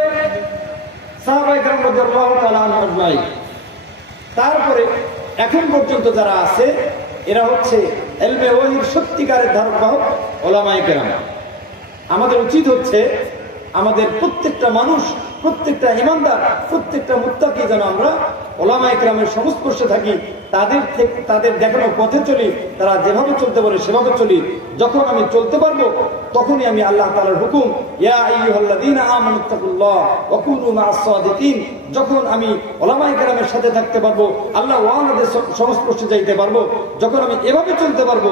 তারপরে সাহাবায়ে কেরাম রাদিয়াল্লাহু তাআলা আনহুম আজমাইন, তারপরে এখন পর্যন্ত যারা আছে এরা হচ্ছে ইলমে ওয়াহির সত্যিকারের ধারক বাহক উলামায়ে কেরাম। আমাদের উচিত হচ্ছে আমাদের প্রত্যেকটা মানুষ, প্রত্যেকটা ইমানদার, প্রত্যেকটা মুত্তাকি যেন আমরা উলামায়ে কেরামের সংস্পর্শে থাকি, তাদের দেখানো পথে চলি, তারা যেভাবে চলতে বলে সেভাবে চলি। যখন আমি চলতে পারবো তখনই আমি আল্লাহ তাআলার হুকুম ইয়া আইয়ুহাল্লাযীনা আমানুত্তাকুল্লাহ ওয়া কুনু মা'আস সাদিকিন, যখন আমি উলামায়ে কেরামের সাথে থাকতে পারবো, আল্লাহ ওয়ালাদের সংস্পর্শে যাইতে পারবো, যখন আমি এভাবে চলতে পারবো,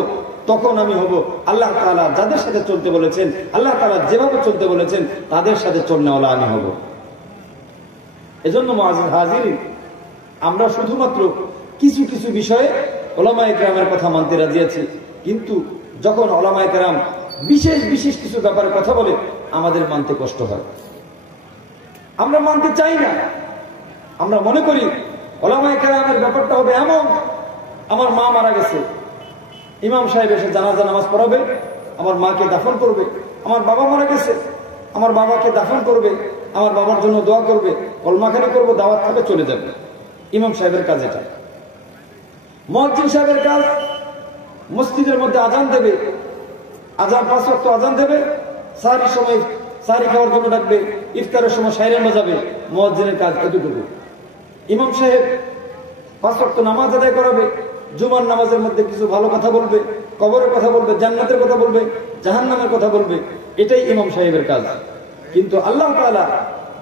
তখন আমি হব আল্লাহ তাআলা যাদের সাথে চলতে বলেছেন, আল্লাহ তাআলা যেভাবে চলতে বলেছেন তাদের সাথে চলনেওয়ালা আমি হব। এজন্য মুআজ্জিজ হাজিরিন, আমরা শুধুমাত্র কিছু কিছু বিষয়ে উলামায়ে কেরামের কথা মানতে রাজি আছি, কিন্তু যখন উলামায়ে কেরাম বিশেষ বিশেষ কিছু ব্যাপারে কথা বলে আমাদের মানতে কষ্ট হয়, আমরা মানতে চাই না। আমরা মনে করি উলামায়ে কেরামের ব্যাপারটা হবে এমন, আমার মা মারা গেছে, ইমাম সাহেব এসে জানাজা নামাজ পড়াবে, আমার মাকে দাফন করবে, আমার বাবা মারা গেছে, আমার বাবাকে দাফন করবে, আমার বাবার জন্য দোয়া করবে, কলমাখানি করবো, দাওয়াত খাবে, চলে যাবে। ইমাম সাহেবের কাজ এটা। মুয়াজ্জিন সাহেবের কাজ মসজিদের মধ্যে আজান দেবে, আজান 5 ওয়াক্ত আজান দেবে, সাহরির সময় সাহরি খাওয়ার জন্য ডাকবে, ইফতারের সময় শায়রে বাজাবে। মুয়াজ্জিনের কাজ এতটুকু। ইমাম সাহেব 5 ওয়াক্ত নামাজ আদায় করাবে, জুমার নামাজের মধ্যে কিছু ভালো কথা বলবে, কবরের কথা বলবে, জান্নাতের কথা বলবে, জাহান্নামের কথা বলবে, এটাই ইমাম সাহেবের কাজ। কিন্তু আল্লাহ তাআলা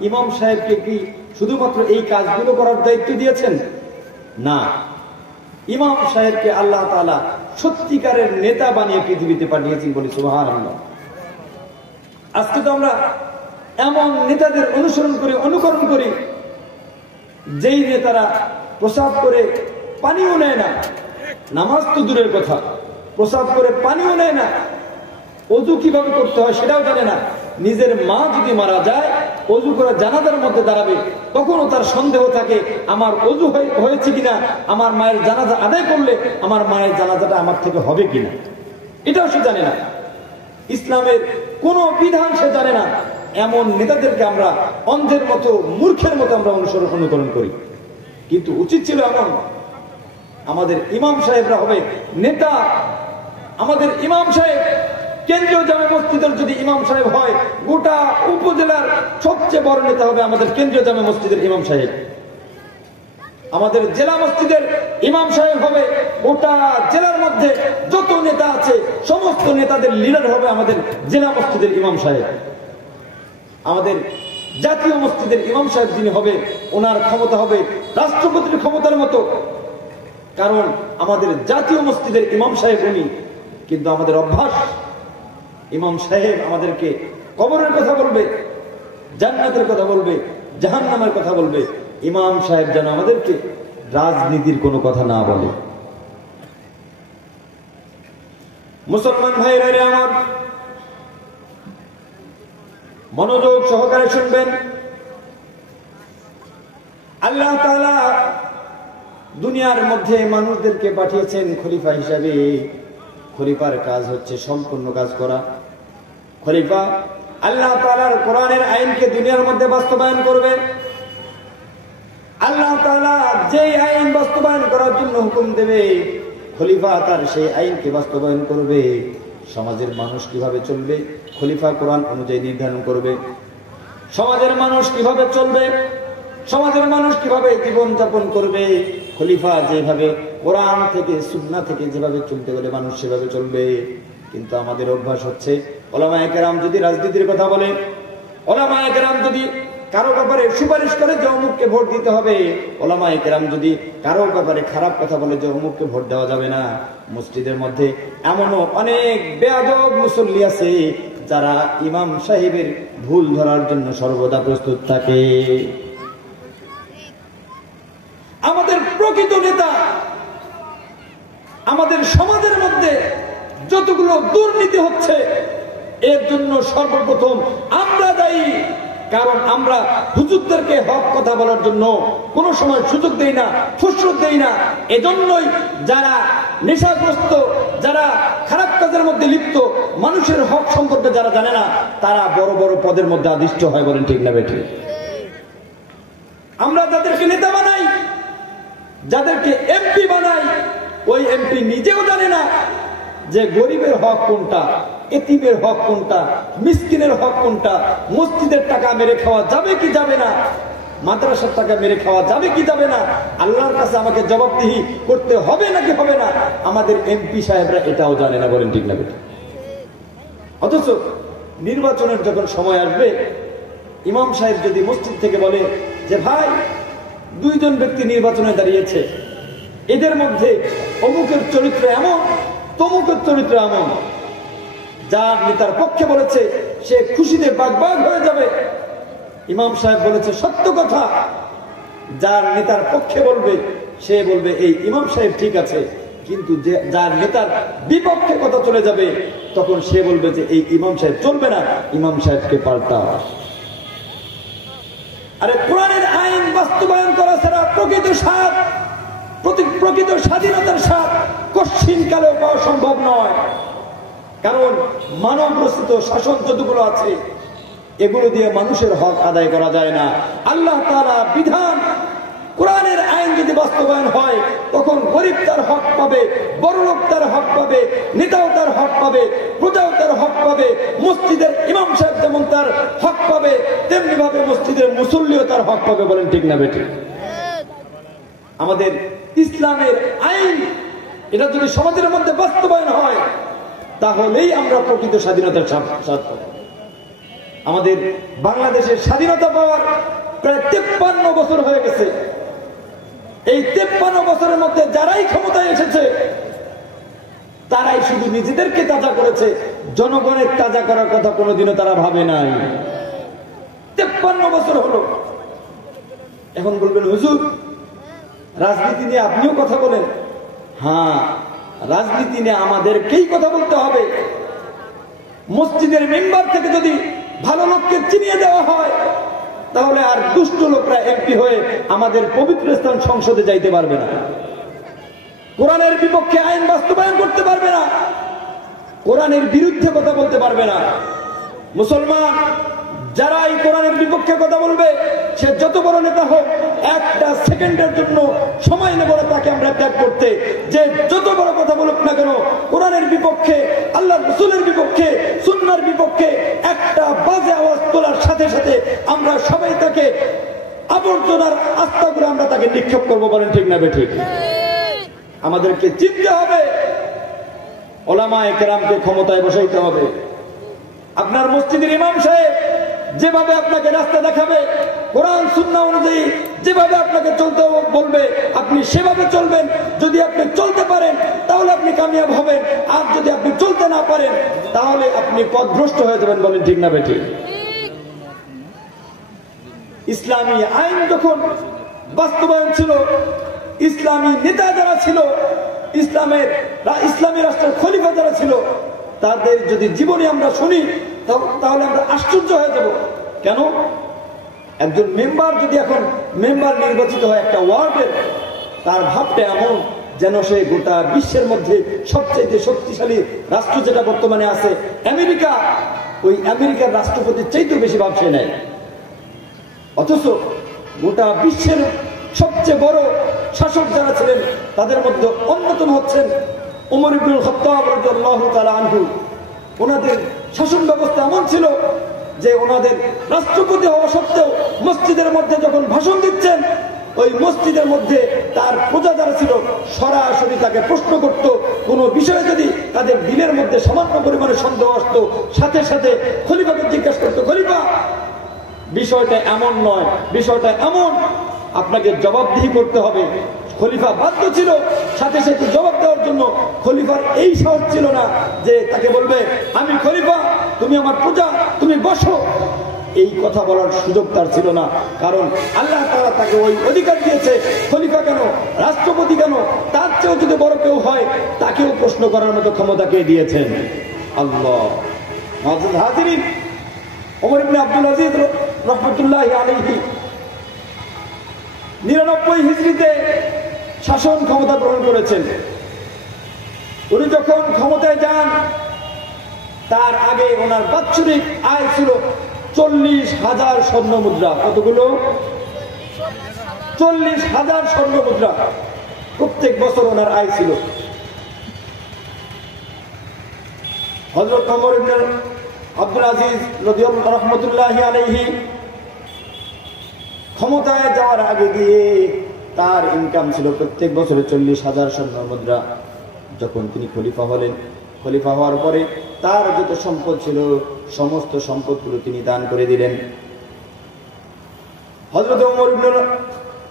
ইমাম সাহেবকে কি শুধুমাত্র এই কাজগুলো করার দায়িত্ব দিয়েছেন? না, ইমাম সাহেবকে আল্লাহ তাআলা সত্যিকারের নেতা বানিয়ে পৃথিবীতে পাঠিয়েছেন, বলি সুবহানাল্লাহ। আজকে তো আমরা এমন নেতাদের অনুসরণ করি, অনুকরণ করি, যেই নেতারা প্রসাব করে পানিও নেয় না, নামাজ তো দূরের কথা, প্রসাব করে পানিও নেয় না, ওযু কিভাবে করতে হয় সেটাও জানে না। নিজের মা যদি মারা যায়, ওযু করে জানাজার মধ্যে দাঁড়াবে, তখনও তার সন্দেহ থাকে আমার ওযু হয়েছে কিনা, আমার মায়ের জানাজা আদায় করলে আমার মায়ের জানাজাটা আমার থেকে হবে কিনা, এটাও সে জানে না। ইসলামের কোন বিধান সে জানে না। এমন নেতাদেরকে আমরা অন্ধের মতো, মূর্খের মতো আমরা অনুকরণ করি। কিন্তু উচিত ছিল এমন, আমাদের ইমাম সাহেবরা হবে নেতা। আমাদের ইমাম সাহেব কেন্দ্রীয় জামে মসজিদের যদি ইমাম সাহেব হয়, গোটা উপজেলার সবচেয়ে বড় নেতা হবে আমাদের কেন্দ্রীয় জামে মসজিদের ইমাম সাহেব। আমাদের জেলা মসজিদের ইমাম সাহেব হবে গোটা জেলার মধ্যে যত নেতা আছে সমস্ত নেতাদের লিডার হবে আমাদের জেলা মসজিদের ইমাম সাহেব। আমাদের জাতীয় মসজিদের ইমাম সাহেব যিনি হবে, ওনার ক্ষমতা হবে রাষ্ট্রপতির ক্ষমতার মতো। কারণ আমাদের জাতীয় মসজিদের ইমাম সাহেব উনি, কিন্তু আমাদের অভ্যাস ইমাম সাহেব আমাদেরকে কবরের কথা বলবে, জান্নাতের কথা বলবে, জাহান্নামের কথা বলবে। ইমাম সাহেব যেন আমাদেরকে রাজনীতির কোনো কথা না বলে। মুসলমান ভাইরা আমার, মনোযোগ সহকারে শুনবেন। আল্লাহ তাআলা দুনিয়ার মধ্যে মানুষদেরকে পাঠিয়েছেন খলিফা হিসাবে। খলিফার কাজ হচ্ছে সম্পূর্ণ কাজ করা। খলিফা আল্লাহ তাআলার কোরআনের আইনকে দুনিয়ার মধ্যে বাস্তবায়ন করবে। আল্লাহ তাআলা যে আইন বাস্তবায়ন করার জন্য হুকুম দেবে, খলিফা তার সেই আইনকে বাস্তবায়ন করবে। সমাজের মানুষ কিভাবে চলবে, খলিফা কোরআন অনুযায়ী নির্ধারণ করবে। সমাজের মানুষ কিভাবে চলবে, সমাজের মানুষ কিভাবে জীবন যাপন করবে, খলিফা যেভাবে কোরআন থেকে সুন্নাহ থেকে যেভাবে চলতে বলে মানুষ সেভাবে চলবে। কিন্তু আমাদের অভ্যাস হচ্ছে, উলামায়ে কেরাম যদি রাজনীতির কথা বলে, উলামায়ে কেরাম যদি কারো ব্যাপারে সুপারিশ করে যে অমুককে ভোট দিতে হবে, উলামায়ে কেরাম যদি কারো ব্যাপারে খারাপ কথা বলে যে অমুককে ভোট দেওয়া যাবে না, মসজিদের মধ্যে এমনও অনেক বেয়াদব মুসল্লি আছে যারা ইমাম সাহেবের ভুল ধরার জন্য সর্বদা প্রস্তুত থাকে। আমাদের প্রকৃত নেতা, আমাদের সমাজের মধ্যে যতগুলো দুর্নীতি হচ্ছে এর জন্য সর্বপ্রথম আমরা দায়ী। কারণ আমরা হুজুরদেরকে হক কথা বলার জন্য কোনো সময় সুযোগ দেই না, ফুরসত দেই না। এজন্যই যারা নেশাগ্রস্ত, যারা খারাপ কাজের মধ্যে লিপ্ত, মানুষের হক সম্পর্কে যারা জানে না, তারা বড় বড় পদের মধ্যে আদিষ্ট হয়। বলেন ঠিক না বেঠিক? আমরা যাদেরকে নেতা বানাই, যাদেরকে এমপি বানাই, ওই এমপি নিজেও জানে না যে গরিবের হক কোনটা, এতিমের হক কোনটা, মিসকিনের হক কোনটা, মসজিদের টাকা মেরে খাওয়া যাবে কি যাবে না, মাদ্রাসার টাকা মেরে খাওয়া যাবে কি যাবে না, আল্লাহর কাছে আমাকে জবাবদিহি করতে হবে নাকি হবে না, আমাদের এমপি সাহেবরা এটাও জানে না। বলেন ঠিক না বেঠিক? অথচ নির্বাচনের যখন সময় আসবে, ইমাম সাহেব যদি মসজিদ থেকে বলে যে ভাই, দুইজন ব্যক্তি নির্বাচনে দাঁড়িয়েছে, এদের মধ্যে অমুকের চরিত্র এমন, তমুকের চরিত্র এমন, যার নেতার পক্ষে বলেছে সে খুশিতে বাগবাগ হয়ে যাবে। ইমাম সাহেব বলেছে সত্য কথা, যার নেতার পক্ষে বলবে সে বলবে এই ইমাম সাহেব ঠিক আছে, কিন্তু যার নেতার বিপক্ষে কথা চলে যাবে তখন সে বলবে যে এই ইমাম সাহেব চলবে না, ইমাম সাহেবকে পাল্টা। আরে কোরআনের আইন বাস্তবায়ন করা ছাড়া প্রকৃত স্বাধীনতার স্বাদ কঠিন কালেও পাওয়া সম্ভব নয়। কারণ মানব রচিত শাসন যতগুলো আছে, এগুলো দিয়ে মানুষের হক আদায় করা যায় না। আল্লাহ তাআলা বিধান, কোরআনের আইন যদি বাস্তবায়ন হয়, তখন গরিব তার হক পাবে, বড়লোক তার হক পাবে, নেতাও তার হক পাবে, প্রজাও তার হক পাবে। মসজিদের ইমাম সাহেব যেমন তার হক পাবে, তেমনি ভাবে মসজিদের মুসল্লিও তার হক পাবে। বলেন ঠিক না বেঠিক? আমাদের ইসলামের আইন এটা যদি সমাজের মধ্যে বাস্তবায়ন হয়, তাহলেই আমরা প্রকৃত স্বাধীনতার স্বাদ পাব। আমাদের বাংলাদেশের স্বাধীনতা পাওয়ার প্রায় 53 বছর হয়ে গেছে। এই 53 বছরের মধ্যে যারাই ক্ষমতায় এসেছে, তারাই শুধু নিজেদেরকে তাজা করেছে, জনগণের তাজা করার কথা কোনোদিনও তারা ভাবে নাই। 53 বছর হলো। এখন বলবেন হুজুর, রাজনীতি নিয়ে আপনিও কথা বলেন। হ্যাঁ, রাজনীতি নিয়ে আমাদেরকেই কথা বলতে হবে। মসজিদের মেম্বার থেকে যদি ভালো লোককে চিনিয়ে দেওয়া হয়, তাহলে আর দুষ্ট লোকরা এমপি হয়ে আমাদের পবিত্র স্থান সংসদে যাইতে পারবে না, কোরআনের বিপক্ষে আইন বাস্তবায়ন করতে পারবে না, কোরআনের বিরুদ্ধে কথা বলতে পারবে না। মুসলমান যারা এই কোরআনের বিপক্ষে কথা বলবে, সে যত বড় নেতা হোক, একটা সেকেন্ডের জন্য সময় নেব না তাকে আমরা ত্যাগ করতে। যে যত বড় কথা বলুক না কেন, কোরআনের বিপক্ষে, আল্লাহ রাসূলের বিপক্ষে, সুন্নাহর বিপক্ষে একটা বাজে আওয়াজ তোলার সাথে সাথে আমরা সবাই তাকে আবর্জনার আস্থা করে আমরা তাকে নিক্ষেপ করবো। বলেন ঠিক না বেঠিক? আমাদেরকে চিনতে হবে, ওলামায়ে কেরামকে ক্ষমতায় বসাইতে হবে। আপনার মসজিদের ইমাম সাহেব যেভাবে আপনাকে রাস্তা দেখাবে, কোরআন সুন্নাহ অনুযায়ী যেভাবে আপনাকে চলতে বলবে, আপনি সেভাবে চলবেন। যদি আপনি চলতে পারেন তাহলে আপনি কামিয়াব হবেন, আর যদি আপনি চলতে না পারেন তাহলে আপনি পথভ্রষ্ট হয়ে যাবেন। বলেন ঠিক না বেঠিক? ইসলামী আইন যখন বাস্তবায়ন ছিল, ইসলামী নেতা যারা ছিল, ইসলামী রাষ্ট্রের খলিফা যারা ছিল, তাদের যদি জীবনী আমরা শুনি তাহলে আমরা আশ্চর্য হয়ে যাব। কেন? একজন মেম্বার যদি এখন মেম্বার নির্বাচিত হয় একটা ওয়ার্ডের, তার ভাবটা এমন যেন সে গোটা বিশ্বের মধ্যে সবচেয়ে শক্তিশালী রাষ্ট্র যেটা বর্তমানে আছে আমেরিকা, ওই আমেরিকার রাষ্ট্রপতির চাইতেও বেশি ভাব সে নেয়। অথচ গোটা বিশ্বের সবচেয়ে বড় শাসক যারা ছিলেন, তাদের মধ্যে অন্যতম হচ্ছেন ওমর ইবনুল খাত্তাব রাদিয়াল্লাহু তাআলা আনহু। ওনাদের শাসন ব্যবস্থা এমন ছিল যে ওনাদের রাষ্ট্রপতি হওয়া সত্ত্বেও মসজিদের মধ্যে যখন ভাষণ দিচ্ছেন, ওই মসজিদের মধ্যে তার প্রজা যারা ছিল সরাসরি তাকে প্রশ্ন করত। কোনো বিষয়ে যদি তাদের দিলের মধ্যে সামান্য পরিমাণে সন্দেহ আসতো, সাথে সাথে খলিফাকে জিজ্ঞাসা করতো, খলিফা বিষয়টা এমন নয়, বিষয়টা এমন, আপনাকে জবাবদিহি করতে হবে। খলিফা বাধ্য ছিল সাথে সাথে জবাব দেওয়ার জন্য। খলিফার এই সাহস ছিল না যে তাকে বলবে আমি খলিফা, তুমি আমার প্রজা, তুমি বসো। এই কথা বলার সুযোগ তার ছিল না, কারণ আল্লাহ তাআলা তাকে ওই অধিকার দিয়েছে। খলিফা কেন, রাষ্ট্রপতি কেন, তার চেয়েও যদি বড় কেউ হয় তাকেও প্রশ্ন করার মতো ক্ষমতা কে দিয়েছেন? আল্লাহ। হাজিরিন, ওমর ইবনে আব্দুল আজিজ রাহমাতুল্লাহি আলাইহি 99 হিজরিতে শাসন ক্ষমতা গ্রহণ করেছেন। উনি যখন ক্ষমতায় যান তার আগে ওনার বাৎসরিক আয় ছিল 40,000 স্বর্ণ মুদ্রা। কতগুলো? 40,000 স্বর্ণ মুদ্রা প্রত্যেক বছর ওনার আয় ছিল। হযরত ওমর ইবনে আব্দুল আজিজ রাদিয়াল্লাহু রাহমাতুল্লাহি আলাইহি ক্ষমতায় যাওয়ার আগে দিয়ে তার ইনকাম ছিল প্রত্যেক বছরে 40,000 স্বর্ণ মুদ্রা। যখন তিনি খলিফা হলেন, খলিফা হওয়ার পরে তার যত সম্পদ ছিল সমস্ত সম্পদগুলো তিনি দান করে দিলেন। হযরত ওমর ইবনে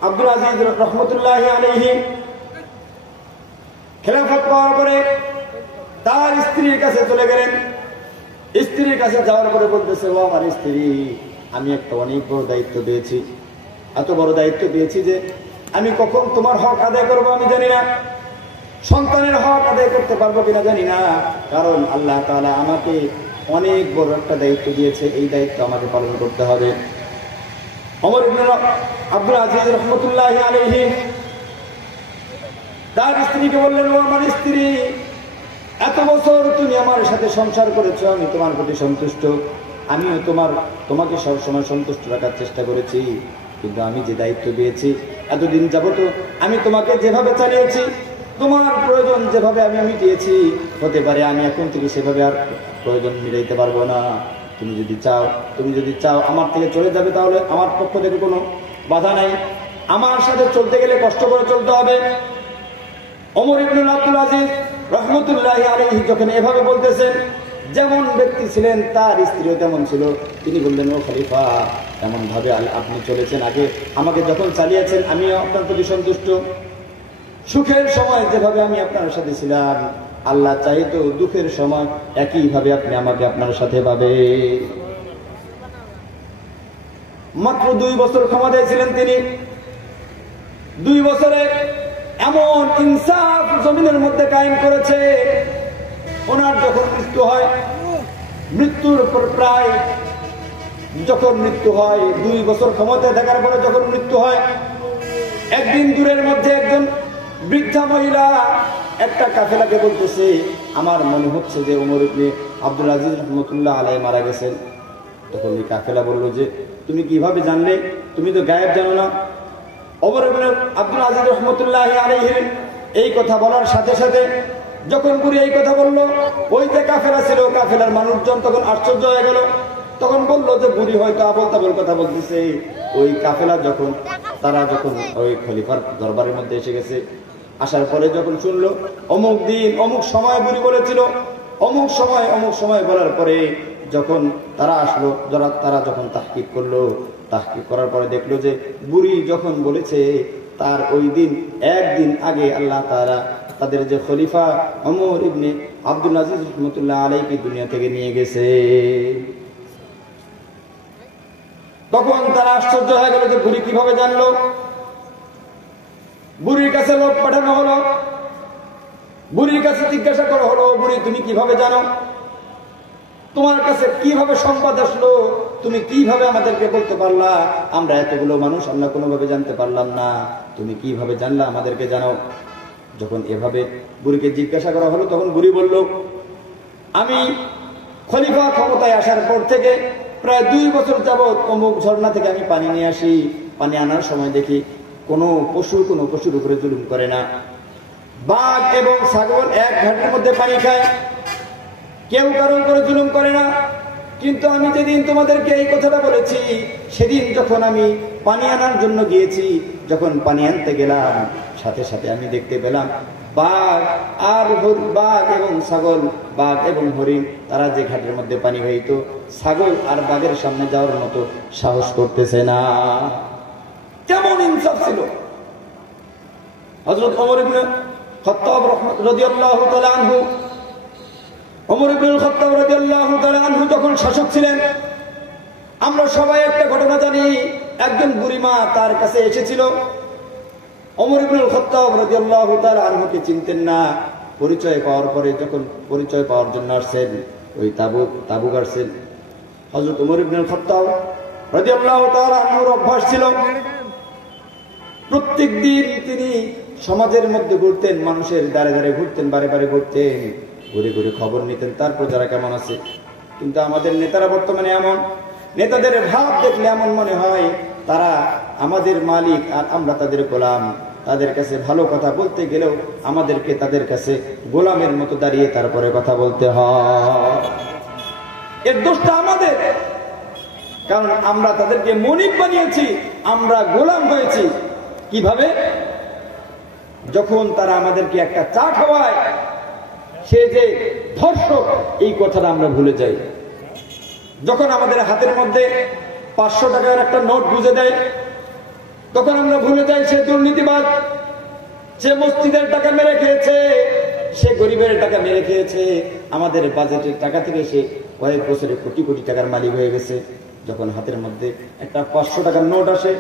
আব্দুল আজিজ রাহমাতুল্লাহি আলাইহি খেলাফত পাওয়ার পরে তার স্ত্রীর কাছে চলে গেলেন। স্ত্রীর কাছে যাওয়ার পরে বলতেছে, ও আমার স্ত্রী, আমি একটা অনেক বড় দায়িত্ব পেয়েছি, এত বড় দায়িত্ব পেয়েছি যে আমি কখন তোমার হক আদায় করবো আমি জানি না, সন্তানের হক আদায় করতে পারবো কিনা জানি না, কারণ আল্লাহ তাআলা আমাকে অনেক বড় একটা দায়িত্ব দিয়েছে, এই দায়িত্ব আমাকে পালন করতে হবে। ওমর ইবনে আব্দুল আজিজ রাহমাতুল্লাহি আলাইহি তার স্ত্রীকে বললেন, ও আমার স্ত্রী, এত বছর তুমি আমার সাথে সংসার করেছো, আমি তোমার প্রতি সন্তুষ্ট, আমিও তোমাকে সবসময় সন্তুষ্ট রাখার চেষ্টা করেছি, কিন্তু আমি যে দায়িত্ব পেয়েছি এতদিন যাবত আমি তোমাকে যেভাবে চালিয়েছি, তোমার প্রয়োজন যেভাবে আমি মিটিয়েছি, হতে পারে আমি এখন থেকে সেভাবে আর প্রয়োজন মিটাইতে পারবো না। তুমি যদি চাও আমার থেকে চলে যাবে, তাহলে আমার পক্ষ থেকে কোনো বাধা নাই, আমার সাথে চলতে গেলে কষ্ট করে চলতে হবে। ওমর ইবনে আব্দুল আজিজ রাহমাতুল্লাহি আলাইহি যখন এভাবে বলতেছেন, যেমন ব্যক্তি ছিলেন তার স্ত্রীও তেমন ছিল। তিনি বললেন, ও খলিফা, এমন ভাবে আপনি চলেছেন, আগে আমাকে যখন চালিয়েছেন আমিও আপনার প্রতি সন্তুষ্ট, সুখের সময় যেভাবে আমি আপনার সাথে ছিলাম, আল্লাহ চাইতো দুঃখের সময় একইভাবে আপনি আমাকে আপনার সাথে পাবে। মাত্র 2 বছর ক্ষমতায় ছিলেন তিনি। 2 বছরে এমন ইনসাফ জমিনের মধ্যে কায়েম করেছে, ওনার যখন মৃত্যু হয়, মৃত্যুর পর প্রায় যখন মৃত্যু হয়, 2 বছর ক্ষমতায় থাকার পরে যখন মৃত্যু হয়, একদিন দূরের মধ্যে একজন বৃদ্ধা মহিলা একটা কাফেলাকে বলতেছে, আমার মনে হচ্ছে যে ওমর ইবনে আব্দুল আজিজ রাহমাতুল্লাহ আলাইহি মারা গেছেন। তখন এই কাফেলা বলল যে, তুমি কিভাবে জানলে? তুমি তো গায়েব জানো না। ওমর ইবনে আব্দুল আজিজ রাহমাতুল্লাহ আলাইহি এই কথা বলার সাথে সাথে যখন বুড়ি এই কথা বলল, ওই যে কাফেলা ছিল, কাফেলার মানুষজন তখন আশ্চর্য হয়ে গেল। তখন বলল যে বুড়ি হয়তো আবল তাবল কথা বলতেছে। ওই কাফেলা তারা যখন ওই খলিফার দরবারের মধ্যে এসে গেছে, আসার পরে যখন শুনলো অমুক দিন অমুক সময় বুড়ি বলেছিল, অমুক সময় বলার পরে যখন তারা আসলো, তারা যখন তাহকিক করলো, তাহকিক করার পরে দেখলো যে বুড়ি যখন বলেছে তার ওই দিন একদিন আগে আল্লাহ তাআলা তাদের যে খলিফা ওমর ইবনে আব্দুল আজিজ রাহমাতুল্লাহ আলাইহি দুনিয়া থেকে নিয়ে গেছে। তখন তারা আশ্চর্য হয়ে গেল যে বুড়ি কিভাবে জানলো। বুড়ির কাছে লোক পাঠানো হলো, বুড়ির কাছে জিজ্ঞাসা করা হলো, বুড়ি তুমি কিভাবে জানো? তোমার কাছে কিভাবে সংবাদ আসলো? তুমি কিভাবে আমাদেরকে বলতে পারলা? আমরা এতগুলো মানুষ, আমরা কোনোভাবে জানতে পারলাম না, তুমি কিভাবে জানলা আমাদেরকে জানাও। যখন এভাবে বুড়িকে জিজ্ঞাসা করা হলো, তখন বুড়ি বলল, আমি খলিফা ক্ষমতায় আসার পর থেকে প্রায় 2 বছর যাবৎ অমুক ঝর্ণা থেকে আমি পানি নিয়ে আসি, পানি আনার সময় দেখি কোনো পশুর উপরে জুলুম করে না, বাঘ এবং ছাগল এক ঘাটের মধ্যে পানি খায়, কেউ কারোর উপরে জুলুম করে না। কিন্তু আমি যেদিন তোমাদেরকে এই কথাটা বলেছি, সেদিন যখন আমি পানি আনার জন্য গিয়েছি, যখন পানি আনতে গেলাম, সাথে সাথে আমি দেখতে পেলাম বাঘ এবং ছাগল, বাঘ এবং হরিণ, তারা যে ঘাটের মধ্যে পানি হইতো, ছাগল আর বাঘের সামনে যাওয়ার মতো সাহস করতেছে না। কেমন ইনসাফ ছিল! হযরত ওমর ইবনে খাত্তাব রাদিয়াল্লাহু তাআলা আনহু, ওমর ইবনে খাত্তাব রাদিয়াল্লাহু তাআলা আনহু যখন শাসক ছিলেন, আমরা সবাই একটা ঘটনা জানি। একজন বুড়িমা তার কাছে এসেছিল। ওমর ইবনে খাত্তাব রাদিয়াল্লাহু তাআলা আনহুকে চিনতেন না। পরিচয় পাওয়ার পরে, যখন পরিচয় পাওয়ার জন্য আসছেন, ওই তাবু গাড়ছেন। হযরত ওমর ইবনে খাত্তাব রাদিয়াল্লাহু তাআলা আনহুর অভ্যাস ছিল প্রত্যেক দিন তিনি সমাজের মধ্যে ঘুরতেন, মানুষের দ্বারে দ্বারে ঘুরতেন, বারে বারে ঘুরতেন, ঘুরে ঘুরে খবর নিতেন তারপর যারা কেমন আছে। কিন্তু আমাদের নেতারা বর্তমানে এমন, নেতাদের ভাব দেখলে এমন মনে হয় তারা আমাদের মালিক আর আমরা তাদের গোলাম। তাদের কাছে ভালো কথা বলতে গেলেও আমাদেরকে তাদের কাছে গোলামের মতো দাঁড়িয়ে তারপরে কথা বলতে হয়। এর দোষটা আমাদের, কারণ আমরা তাদেরকে মনিব বানিয়েছি, আমরা গোলাম হয়েছি। কিভাবে? যখন তারা আমাদেরকে একটা চা খাওয়ায়, সে যে ধর্ষক এই কথাটা আমরা ভুলে যাই। যখন আমাদের হাতের মধ্যে 500 টাকার একটা নোট গুঁজে দেয়, তখন আমরা ভুলে যাই সে দুর্নীতিবাজ, সে মসজিদের টাকা মেরে খেয়েছে, সে গরিবের টাকা মেরে খেয়েছে, আমাদের বাজেটের টাকা থেকে সে কয়েক বছরে কোটি কোটি টাকার মালিক হয়ে গেছে। যখন হাতের মধ্যে একটা 500 টাকার নোট আসে,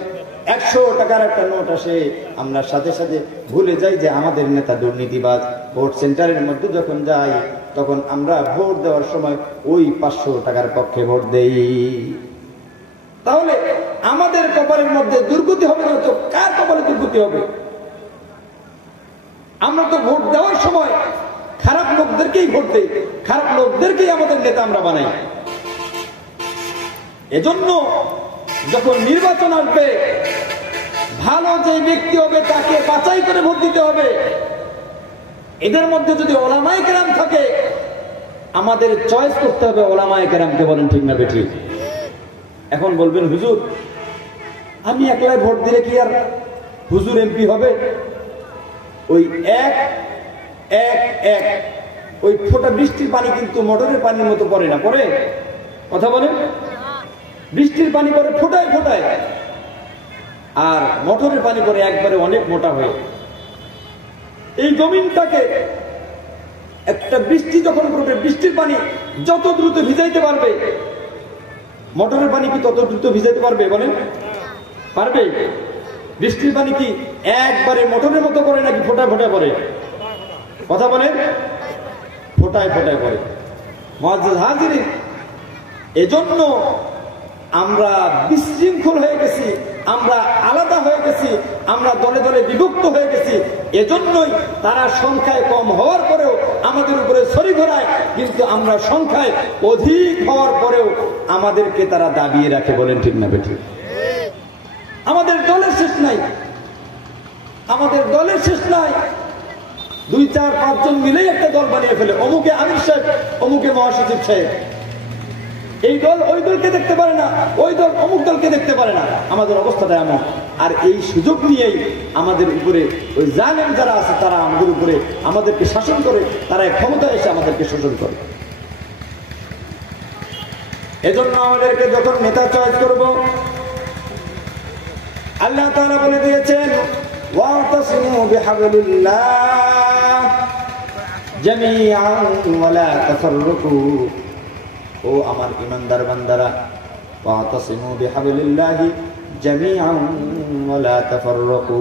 100 টাকার একটা নোট আসে, আমরা সাথে সাথে ভুলে যাই যে আমাদের নেতা দুর্নীতিবাজ। ভোট সেন্টারের মধ্যে যখন যাই, তখন আমরা ভোট দেওয়ার সময় ওই 500 টাকার পক্ষে ভোট দেই। তাহলে আমাদের কপালের মধ্যে দুর্গতি হবে না তো কার কপালে দুর্গতি হবে? আমরা তো ভোট দেওয়ার সময় খারাপ লোকদেরকেই ভোট দেই, খারাপ লোকদেরকেই আমাদের নেতা আমরা বানাই। এজন্য যখন নির্বাচন আসবে, ভালো যে ব্যক্তি হবে তাকে বাছাই করে ভোট দিতে হবে। এদের মধ্যে যদি ওলামায়ে কেরাম থাকে, আমাদের চয়েস করতে হবে ওলামায়ে কেরামকে। বলেন ঠিক না বেঠিক? এখন বলবেন হুজুর আমি একলাই ভোট দিলে কি আর হুজুর এমপি হবে? ওই এক এক এক ওই ফোঁটা বৃষ্টির পানি কিন্তু মোটরের পানির মতো পড়ে না, পড়ে? কথা বলেন। বৃষ্টির পানি পড়ে ফোঁটায় ফোঁটায়, আর মোটরের পানি পড়ে একবারে অনেক মোটা হয়ে। এই জমিনটাকে একটা বৃষ্টি যখন পড়বে, বৃষ্টির পানি যত দ্রুত ভিজাইতে পারবে, মোটরের পানি কি তত দ্রুত ভিজাইতে পারবে? বলেন পারবে? বৃষ্টির পানি কি একবারে মোটরের মতো পড়ে নাকি ফোঁটায় ফোঁটায় পড়ে? কথা বলেন। ফোঁটায় ফোঁটায় পড়ে। মুআজ্জাজ হাজিরিন, এজন্য আমরা বিশৃঙ্খল হয়ে গেছি, আমরা আলাদা হয়ে গেছি, আমরা দলে দলে বিভক্ত হয়ে গেছি। এজন্যই তারা সংখ্যায় কম হওয়ার পরেও আমাদের উপরে ছড়ি ঘোরায়, কিন্তু আমরা সংখ্যায় অধিক হওয়ার পরেও আমাদেরকে তারা দাবিয়ে রাখে। বলেন ঠিক না বেঠিক? আমাদের দলের শেষ নাই, আমাদের দলের শেষ নাই। 2, 4, 5 জন মিলেই একটা দল বানিয়ে ফেলে। অমুকে আমির সাহেব, অমুকে মহাসচিব সাহেব। এই দল ওই দলকে দেখতে পারে না, ওই দল অমুক দলকে দেখতে পারে না। আমাদের অবস্থাটা এমন। আর এই সুযোগ নিয়েই আমাদের উপরে ওই জালেম যারা আছে, তারা আমাদের উপরে আমাদেরকে শাসন করে, তারা ক্ষমতা এসে আমাদেরকে শোষণ করে। এজন্য আমাদেরকে যখন নেতা চয়েস করব, আল্লাহ তাআলা বলে দিয়েছেন ওয়াতাসিমু বিহাবলিল্লাহ জামিআন ওয়া লা তাফাররাকু। ও আমার ঈমানদার বান্দারা, ওয়াতাসিমু বিহাবলিল্লাহি জামিআন ওয়া লা তাফাররাকু।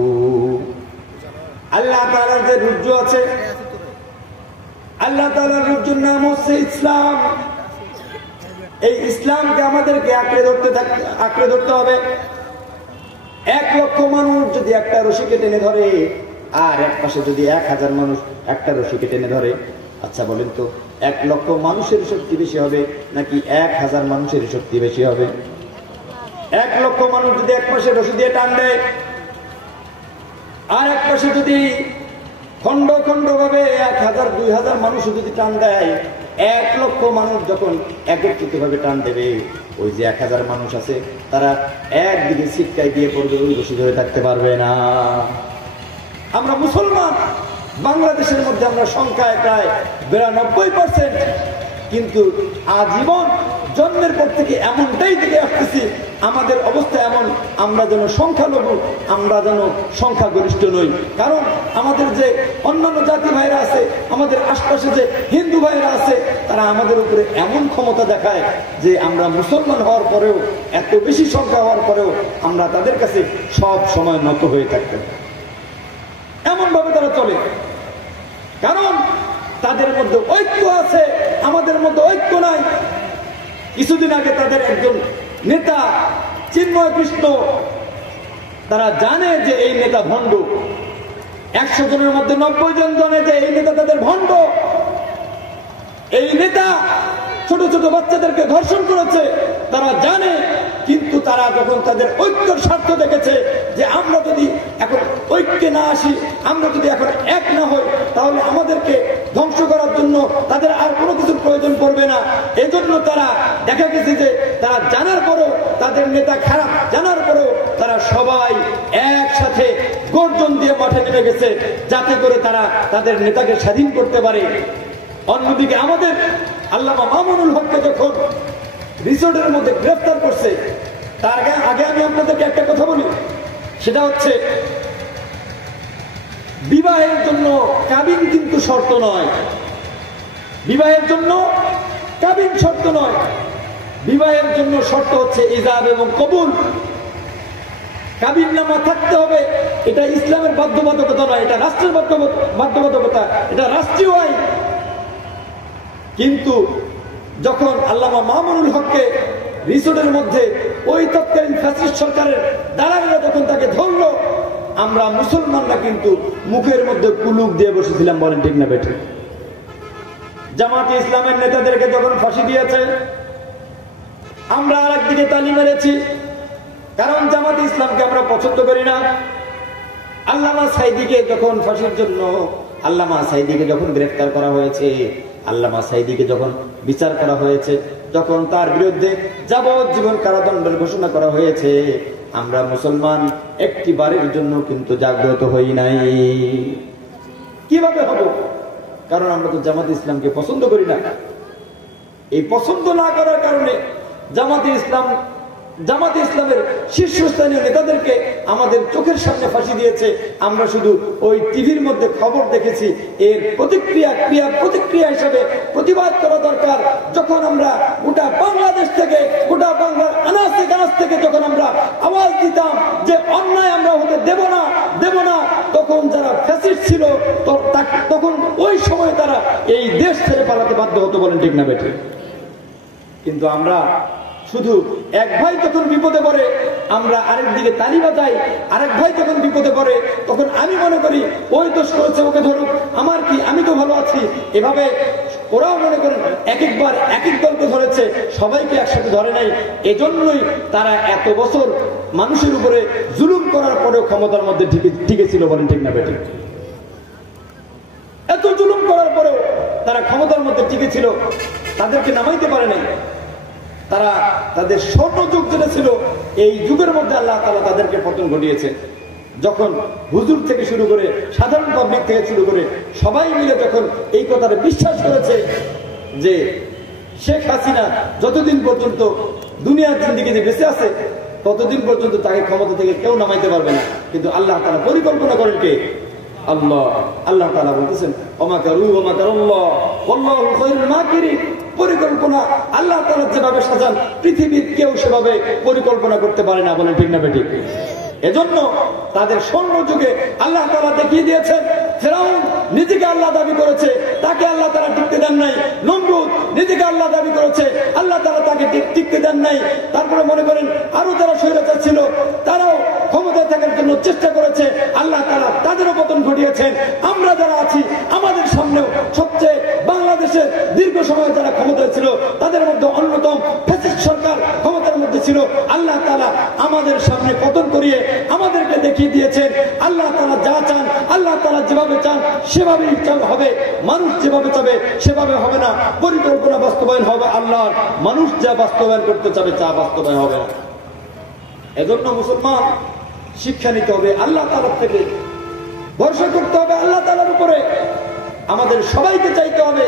আল্লাহ তাআলার যে রজ্জু আছে, আল্লাহ তাআলার রজ্জুর নাম হচ্ছে ইসলাম। এই ইসলামকে আমাদেরকে আঁকড়ে ধরতে হবে। 1 লক্ষ মানুষ যদি একটা রশিকে টেনে ধরে, আর এক পাশে যদি 1000 মানুষ একটা রশিকে টেনে ধরে, আচ্ছা বলেন তো 1 লক্ষ মানুষের শক্তি বেশি হবে নাকি 1000 মানুষের শক্তি বেশি হবে? 1 লক্ষ মানুষ যদি এক পাশে রশি দিয়ে টান দেয়, আর এক পাশে যদি খন্ড খন্ড ভাবে 1000, 2000 মানুষ যদি টান দেয়, 1 লক্ষ মানুষ যখন একত্রিত ভাবে টান দেবে, ওই যে 1000 মানুষ আছে তারা একদিকে ছিটকাই দিয়ে পড়বে, ওই রশি ধরে থাকতে পারবে না। আমরা মুসলমান, বাংলাদেশের মধ্যে আমরা সংখ্যায় প্রায় 92%, কিন্তু আজীবন জন্মের পর থেকে এমনটাই থেকে আসতেছি, আমাদের অবস্থা এমন, আমরা যেন সংখ্যালঘু, আমরা যেন সংখ্যাগরিষ্ঠ নই। কারণ আমাদের যে অন্যান্য জাতি ভাইরা আছে, আমাদের আশপাশে যে হিন্দু ভাইরা আছে, তারা আমাদের উপরে এমন ক্ষমতা দেখায় যে আমরা মুসলমান হওয়ার পরেও, এত বেশি সংখ্যা হওয়ার পরেও আমরা তাদের কাছে সব সময় নত হয়ে থাকতে, এমন ভাবে তারা চলে। কারণ তাদের মধ্যে ঐক্য আছে, আমাদের মধ্যে ঐক্য নাই। কিছুদিন আগে তাদের একজন নেতা চিন্ময় কৃষ্ণ, তারা জানে যে এই নেতা ভণ্ড, 100 জনের মধ্যে 90 জন জানে যে এই নেতা তাদের ভণ্ড, এই নেতা ছোট ছোট বাচ্চাদেরকে ধর্ষণ করেছে, তারা জানে। কিন্তু তারা যখন তাদের ঐক্যের স্বার্থ দেখেছে যে আমরা যদি এখন ঐক্যে না আসি, আমরা যদি এখন এক না হই, তাহলে আমাদেরকে ধ্বংস করার জন্য তাদের আর কোনো কিছুর প্রয়োজন পড়বে না। এজন্য তারা দেখা গেছে যে তারা জানার পরও, তাদের নেতা খারাপ জানার পরও তারা সবাই একসাথে গর্জন দিয়ে মাঠে নেমে গেছে, যাতে করে তারা তাদের নেতাকে স্বাধীন করতে পারে। অন্যদিকে আমাদের আল্লামা মামুনুল হককে যখন রিসোর্টের মধ্যে গ্রেফতার করছে, তার আগে আমি আপনাদেরকে একটা কথা বলি, সেটা হচ্ছে বিবাহের জন্য কাবিন কিন্তু শর্ত নয়। বিবাহের জন্য কাবিন শর্ত নয়, বিবাহের জন্য শর্ত হচ্ছে ইজাব এবং কবুল। কাবিন নামা থাকতে হবে, এটা ইসলামের বাধ্যবাধকতা নয়, এটা রাষ্ট্রের বাধ্যবাধকতা, এটা রাষ্ট্রীয় আইন। কিন্তু যখন আল্লামা মামুনুল হককে রিসোর্টের মধ্যে ওই তৎকালীন ফ্যাসিস্ট সরকারের দালালরা যখন তাকে ধরলো, আমরা মুসলমানরা কিন্তু মুখের মধ্যে কুলুক দিয়ে বসেছিলাম, বলেন ঠিক না বেঠিক? জামাতে ইসলামের নেতাদেরকে যখন ফাঁসি দিয়েছে, আমরা আর একদিকে তালি মেরেছি, কারণ জামাতে ইসলামকে আমরা পছন্দ করি না। আল্লামা সাইদিকে যখন ফাঁসির জন্য, আল্লামা সাইদিকে যখন গ্রেফতার করা হয়েছে, আল্লামা সাইদিকে যখন বিচার করা হয়েছে, যখন তার বিরুদ্ধে যাবজ্জীবন কারাদণ্ডের ঘোষণা করা হয়েছে, আমরা মুসলমান একটি বারের জন্য কিন্তু জাগ্রত হই নাই। কিভাবে হব? কারণ আমরা তো জামাতে ইসলামকে পছন্দ করি না। এই পছন্দ না করার কারণে জামাতে ইসলামের শীর্ষস্থানীয় নেতাদেরকে আমাদের চোখের সামনে ফাঁসি দিয়েছে। আমরা শুধু ওই টিভির মধ্যে খবর দেখেছি। এর প্রতিক্রিয়া হিসেবে প্রতিবাদ করা দরকার। যখন আমরা গোটা বাংলাদেশ থেকে, গোটা বাংলার আনাচে কানাচ থেকে যখন আমরা আওয়াজ দিতাম যে অন্যায় আমরা হতে দেব না, তখন যারা ফ্যাসিস্ট ছিল তখন ওই সময় তারা এই দেশ ছেড়ে পালাতে বাধ্য হতো, বলেন ঠিক না বেঠিক? কিন্তু আমরা শুধু এক ভাই যখন বিপদে পড়ে আমরা আরেক দিকে তালি বাজাই, আরেক ভাই যখন বিপদে পড়ে তখন আমি মনে করি ওই দোষ করেছে, ওকে ধরুক, আমার কি, আমি তো ভালো আছি। এভাবে ওরাও মনে করেন এক একবার এক এক দলকে ধরেছে, সবাইকে একসাথে ধরে নাই। এজন্যই তারা এত বছর মানুষের উপরে জুলুম করার পরেও ক্ষমতার মধ্যে টিকে ছিল, বলেন ঠিক না বেঠিক? এত জুলুম করার পরেও তারা ক্ষমতার মধ্যে টিকে ছিল, তাদেরকে নামাইতে পারে নাই। তারা তাদের স্বর্ণ যুগ যেটা ছিল, এই যুগের মধ্যে আল্লাহ তাআলা তাদেরকে পতন ঘটিয়েছে। যখন হুজুর থেকে শুরু করে সাধারণ পাবলিক থেকে শুরু করে সবাই মিলে যখন এই কথাটা বিশ্বাস করেছে যে শেখ হাসিনা যতদিন পর্যন্ত দুনিয়ার জিন্দেগিতে বেঁচে আছে ততদিন পর্যন্ত তাকে ক্ষমতা থেকে কেউ নামাইতে পারবে না। কিন্তু আল্লাহ তাআলা পরিকল্পনা করেন কে? আল্লাহ তাআলা বলতেছেন ওমা কারু ওমা কারাল্লাহ ওয়াল্লাহু খায়রুল মাকিরিন। পরিকল্পনা আল্লাহ তাআলা যেভাবে সাজান পৃথিবীর কেউ সেভাবে পরিকল্পনা করতে পারে না, বলে ঠিক না বেঠিক? এজন্য তাদের স্বর্ণ যুগে আল্লাহ তাআলা দেখিয়ে দিয়েছেন। ফিরাউন নিজেকে আল্লাহ দাবি করেছে, তাকে আল্লাহ তাআলা টিকতে দেন নাই। নমরুদ নিজেকে আল্লাহ দাবি করেছে, আল্লাহ তাআলা তাকে টিকতে দেন নাই। তারপরে মনে করেন আরো যারা স্বৈরাচার ছিল তারাও ক্ষমতায় থাকার জন্য চেষ্টা করেছে, আল্লাহ তাআলা তাদেরও পতন ঘটিয়েছেন। আমরা যারা আছি আমাদের সামনেও সবচেয়ে বাংলাদেশের দীর্ঘ সময় যারা ক্ষমতায় ছিল তাদের মধ্যে অন্যতম ফ্যাসিস্ট সরকার ক্ষমতার মধ্যে ছিল। আল্লাহ তাআলা আমাদের সামনে পতন করিয়ে আমাদেরকে দেখিয়ে দিয়েছেন আল্লাহ তাআলা যা চান, আল্লাহ তাআলা যেভাবে চান সেভাবেই হবে। মানুষ যেভাবে চাবে সেভাবে হবে না। পরিকল্পনা বাস্তবায়ন হবে আল্লাহর, মানুষ যা বাস্তবায়ন করতে চাবে তা বাস্তবায়ন হবে না। এজন্য মুসলমান শিক্ষা নিতে হবে আল্লাহ তাআলার থেকে, ভরসা করতে হবে আল্লাহ তাআলার উপরে। আমাদের সবাইকে চাইতে হবে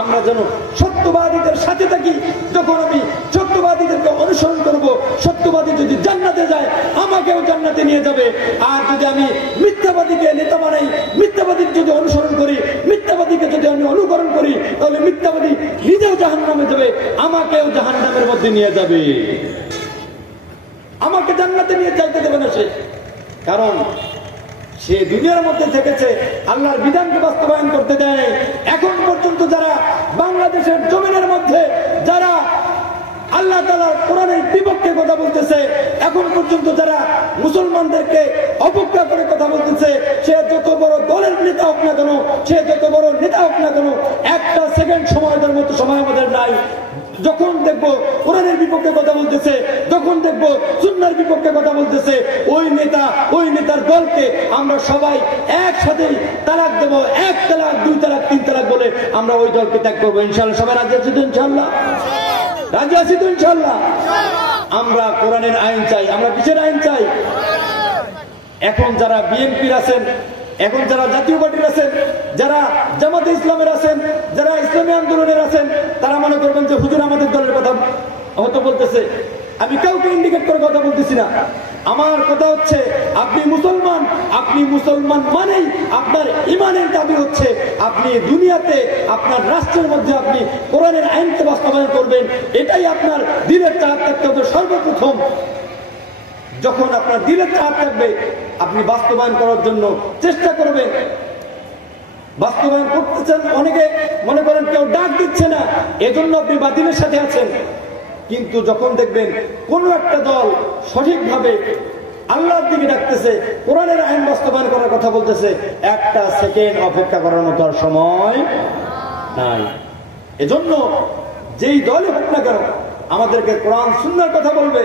আমরা যেন সত্যবাদীদের সাথে থাকি। যখন আমি সত্যবাদীদেরকে অনুসরণ করব, সত্যবাদী যদি জান্নাতে যায় আমাকেও জান্নাতে নিয়ে যাবে। আর যদি আমি মিথ্যাবাদীকে নেতা বানাই, মিথ্যাবাদীর যদি অনুসরণ করি, মিথ্যাবাদীকে যদি আমি অনুকরণ করি, তাহলে মিথ্যাবাদী নিজেও জাহান্নামে যাবে, আমাকেও জাহান্নামের মধ্যে নিয়ে যাবে। আমাকে জান্নাতে নিয়ে যাইতে দেবে না সে, কারণ সে দুনিয়ার মধ্যে থেকেছে, আল্লাহর বিধানকে বাস্তবায়ন করতে দেয়। এখন পর্যন্ত যারা বাংলাদেশের জমিনের মধ্যে যারা আল্লাহ তাআলার কোরআনের বিপক্ষে কথা বলতেছে, এখন পর্যন্ত যারা মুসলমানদেরকে অপেক্ষা করে কথা বলতেছে, সে যত বড় নেতা হোক না কেন, সে যত বড় নেতা হোক না কেন, একটা সেকেন্ড সময় দেওয়ার মতো সময় আমাদের নাই। যখন দেখবো কোরআনের বিপক্ষে কথা বলতেছে, যখন দেখবো সুন্নাহর বিপক্ষে কথা বলতেছে, ওই নেতা ওই নেতার দলকে আমরা সবাই একসাথেই তালাক দেবো, 1 তালাক 2 তালাক 3 তালাক বলে আমরা ওই দলকে ত্যাগ করবো। ইনশাআল্লাহ সবাই রাজি আছি তো? ইনশাআল্লাহ রাজি আছি তো? ইনশাআল্লাহ আমরা কোরআনের আইন চাই। আমরা কিসের আইন চাই? এখন যারা বিএনপির আছেন, এখন যারা জাতীয় পার্টির আছেন, যারা জামাতে ইসলামের আছেন, যারা ইসলামী আন্দোলনের আছেন, তারা মনে করবেন যে হুজুর আমাদের দলের কথা হয়তো বলতেছে। আমি কাউকে ইন্ডিকেট করে কথা বলতেছি না। আমার কথা হচ্ছে আপনি মুসলমান, আপনি মুসলমান মানেই আপনার ইমানের দাবি হচ্ছে আপনি দুনিয়াতে আপনার রাষ্ট্রের মধ্যে আপনি কোরআনের আইনকে বাস্তবায়ন করবেন। এটাই আপনার দিলের চাপ থাকতে হবে সর্বপ্রথম। যখন আপনার দিলের চাপ থাকবে আপনি বাস্তবায়ন করার জন্য চেষ্টা করবেন। বাস্তবায়ন করতেছেন, অনেকে মনে করেন কেউ ডাক দিচ্ছে না, এজন্য আপনি বাতিলের সাথে আছেন। কিন্তু যখন দেখবেন কোন একটা দল সঠিকভাবে আল্লাহর দিকে ডাকতেছে, কোরআনের আইন বাস্তবায়ন করার কথা বলতেছে, একটা সেকেন্ড অপেক্ষা করার মতো আর সময় নাই। এজন্য যেই দলই হোক না কেন আমাদেরকে কোরআন সুন্নাহর কথা বলবে,